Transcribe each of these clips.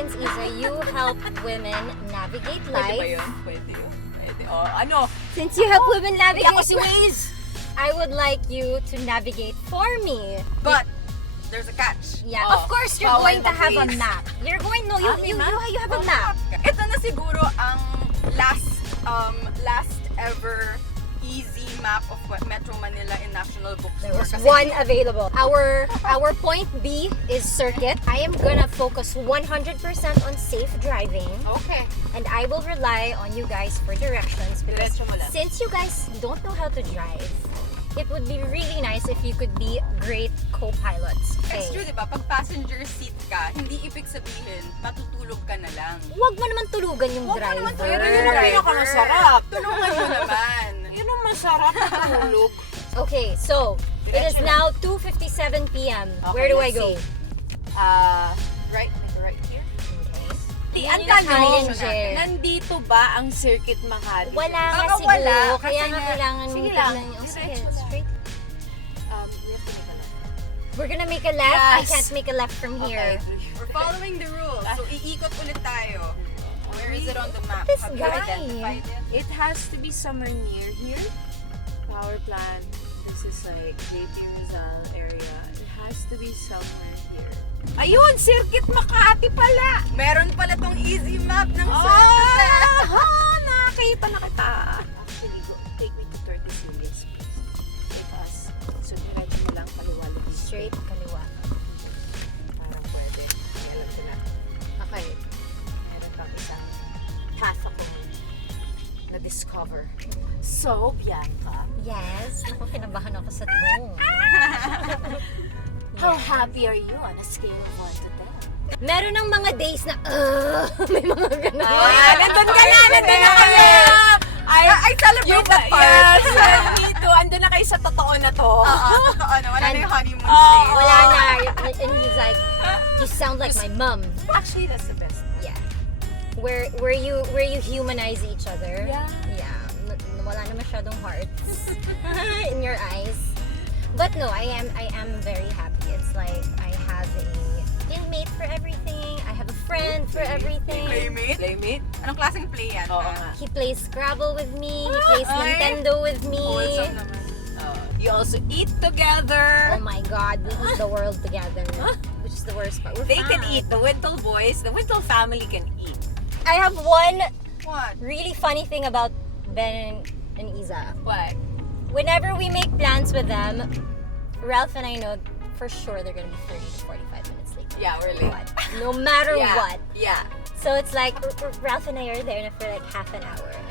since Iza, you help women navigate Pwede ba life. yun? Pwede yun. Pwede. Oh, ano? Since you help women Hindi navigate ako si life, Waze! I would like you to navigate for me. But there's a catch. Yeah, Oh, of course you're bawal going to have a mag-Waze. map. You're going no, you have a map. Ito na siguro ang last ever easy map of Metro Manila in National There Bookstore. was Kasi one available. Our point B is circuit. I am gonna focus 100% on safe driving, Okay. and I will rely on you guys for directions because Diretso mo lang. since you guys don't know how to drive, it would be really nice if you could be great co-pilots. it's true, Okay. di ba? Pag passenger seat ka, hindi ibig sabihin, matutulog ka na lang. Huwag mo naman tulugan yung Huwag mo driver. naman tulugan Yun yung ang driver. pinakamasarap. Tulungan mo naman. Yun ang masarap na tumulog. Okay, so it is Diretso now 2:57 p.m. Okay, Where do I let's go? see. Right here. Okay. Ang Yun yung tanong, challenge eh. nandito ba ang Circuit Makati? Wala nga Baka siguro, wala, kaya kasi nga nga- kailangan Sige mo lang, tignan yung diretso sige, lang. straight. We have to make a left. We're gonna make a left. I Yes. can't make a left from here. We're following the rules. So, iikot ulit tayo. Where is it on the map? This Have you guy. identified it? It has to be somewhere near here. Power plant. This is like JP Rizal area. It has to be somewhere here. Ayun! Circuit Makati pala! Meron pala tong easy map ng Ah! circuit. Nakakita na kita! Actually, take me to 30 Julius, please. Take us. So, diretso mo lang kaliwalo. Straight, kaliwa. Parang pwede. Alam ko na. Okay. Meron pang isang path ako na-discover. So, Bianca, Yes. Ako, kinabahan ako sa tone. how happy are you on a scale of 1 to 10? Meron ng mga days na, may mga ganun. Nandun ka na! Nandun na kayo! I celebrate that part. Yes, me too. Andun na kayo sa totoo na to. Totoo na. Wala na yung honeymoon Oh, stage. Wala na. And he's like, you sound like my mom. Actually, that's the best. Yeah. Where you humanize each other. Yeah. Yeah. Wala na masyadong hearts in your eyes. But no, I am very happy. It's like I have a teammate for everything. I have a friend for everything. Playmate? Playmate? Anong klaseng play yan? Oo ha? nga. He plays Scrabble with me. He plays Ay. Nintendo with me. Wholesome naman. You also eat together. Oh my God, we eat the world together. Which is the worst part. We're They can fine. eat. The Wintle boys, the Wintle family can eat. I have one What? really funny thing about Ben and Iza. What? Whenever we make plans with them, Ralph and I know for sure they're gonna be 30 to 45 minutes late. Yeah, we're late. No matter Yeah. what. Yeah. So it's like Ralph and I are there for like half an hour, and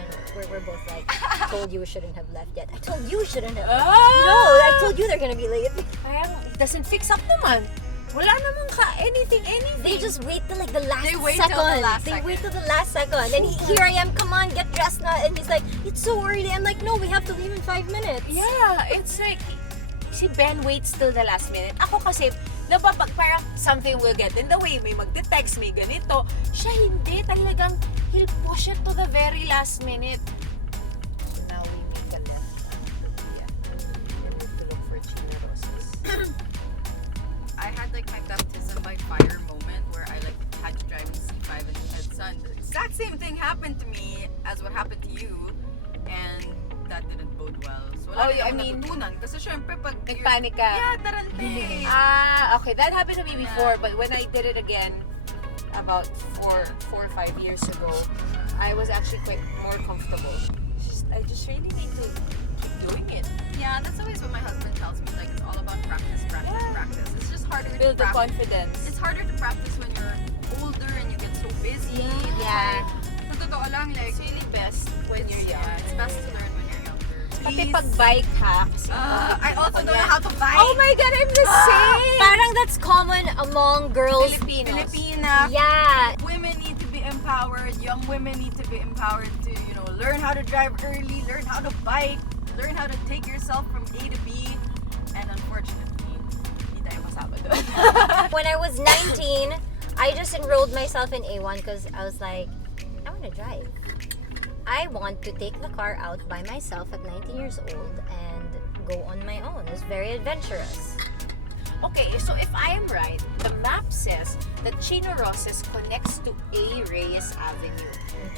we're both like, I told you we shouldn't have left yet. I told you we shouldn't have. Left. No, I told you they're gonna be late. Kaya it doesn't fix up naman. Wala namang anything. They just wait till like the last They wait second. till the last They second. wait till the last second. And here I am, come on, get dressed now. And he's like, it's so early. I'm like, no, we have to leave in 5 minutes. Yeah, it's like, si Ben waits till the last minute. Ako kasi, parang something will get in the way. May magte-text, may ganito. Siya hindi, talagang he'll push it to the very last minute. So now we make a left. Yeah. And we have to look for China Roses. I had like my baptism by fire moment where I like had to drive in C5 and EDSA. The exact same thing happened to me as what happened to you, and that didn't bode well. So wala Oh, rin ako I mean, natutunan. Kasi syempre pag Nagpanic ka? Yeah, tarante. Okay, that happened to me before, but when I did it again about four or 5 years ago, I was actually quite more comfortable. I just really need to keep doing it. Yeah, that's always what my husband tells me. Like it's all about practice. Yeah. Practice. It's just harder Build to the practice. confidence. It's harder to practice when you're older and you get so busy. Yeah. Sa totoo lang, like, It's really best when you're young. yeah, it's best to learn when you're younger. Pati pag bike ha. Kasi I also don't know how to bike. Oh my God, I'm the same! Parang that's common among girls. Filipinos. Filipina. Yeah. Women need to be empowered. Young women need to be empowered to, learn how to drive early, learn how to bike, learn how to take yourself from A to B. And unfortunately, hindi tayo kasama doon. When I was 19, I just enrolled myself in A1 because I was like, I want to drive. I want to take the car out by myself at 19 years old and go on my own. It was very adventurous. Okay, so if I am right, the map says that Chino Roses connects to A. Reyes Avenue,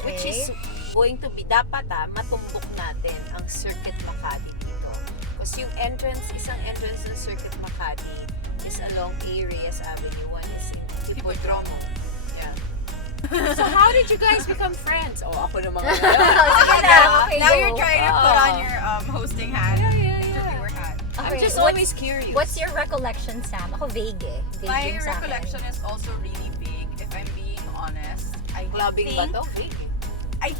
which is going to be, dapat matumbok natin ang Circuit Makati dito. Because yung isang entrance ng Circuit Makati is along A. Reyes Avenue, one is in Hipodromo. Yeah. So how did you guys become friends? Oh, ako naman. Okay, Now go. you're trying to put on your hosting hat. Yeah. Interviewer hat. I'm Okay, just what's- always curious. What's your recollection, Sam? Ako vague eh. Vague My yung sa akin. recollection is also really vague, if I'm being honest. Clubbing ba to? Fake. I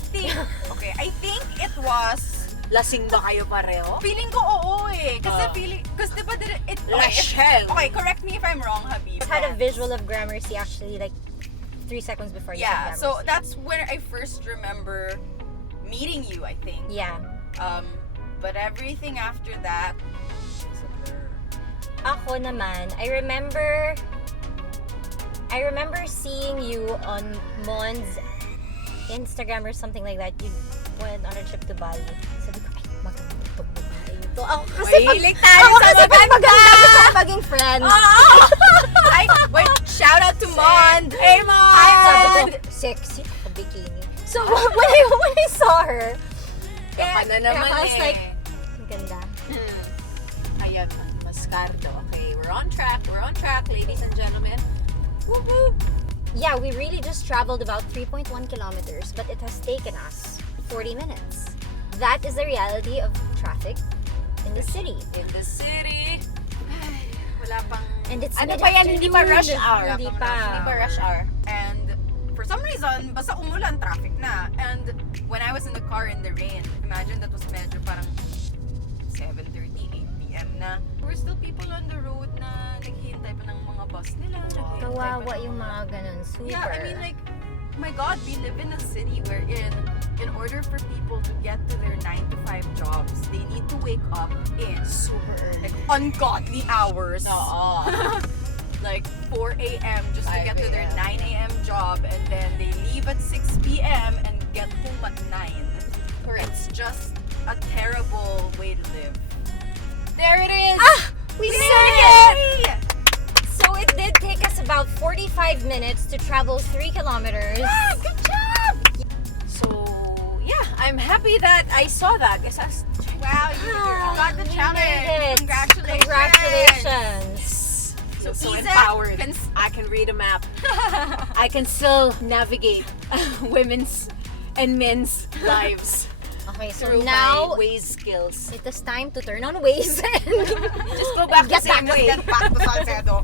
think it was... Lasing ba kayo pareho? Feeling ko oo eh. Kasi because diba it... Rachel. Okay, correct me if I'm wrong, Habib. I had a visual of Gramercy actually like 3 seconds before you Yeah, said so Gramercy. that's when I first remember meeting you, I think. Yeah. But everything after that was a blur. Ako naman, I remember seeing you on Mon's Instagram or something like that. You went on a trip to Bali. Sabi ko, ay, maganda itong babae ito. Ako kasi Mahilig tayo ako sa kasi pag maganda! maganda gusto ko maging friend. Wait, shout out to Mond! Hey, Mom! Sabi ko, sexy ako bikini. So when I saw her, Baka na naman I was like, eh. ang ganda. Ayan, Mascardo. Okay, we're on track, ladies and gentlemen. Whoop whoop! Yeah, we really just traveled about 3.1 kilometers, but it has taken us 40 minutes. That is the reality of traffic in the city. In the city. Ay, wala pang... And it's Ano pa yan? Hindi pa rush mid-afternoon. hour. Hindi Wala pa. pang Hindi pa rush hour. And for some reason, basta umulan, traffic na. And when I was in the car in the rain, imagine that was medyo parang 7:30, 8 p.m. na. There were still people on the road na naghihintay pa ng mga bus nila. naghihintay pa Kawawa ng yung mga ganun. Super. Yeah, I mean like, my God, we live in a city wherein in order for people to get to their 9 to 5 jobs, they need to wake up in Super early. like ungodly hours. Oo. Like 4 a.m. just to 5 get to their a.m. 9 a.m. job, and then they leave at 6 p.m. and get home at 9. Correct. It's just a terrible way to live. There it is! We Yay! made it! So it did take us about 45 minutes to travel 3 kilometers. Good job! So, yeah, I'm happy that I saw that. Kasi Wow, you got the We challenge. made it. Congratulations. Congratulations. so Iza empowered. can- I can read a map. I can still navigate women's and men's lives Okay, so through now my Waze skills. it is time to turn on Waze and Just go back the Get same back, way. Get back to Salcedo.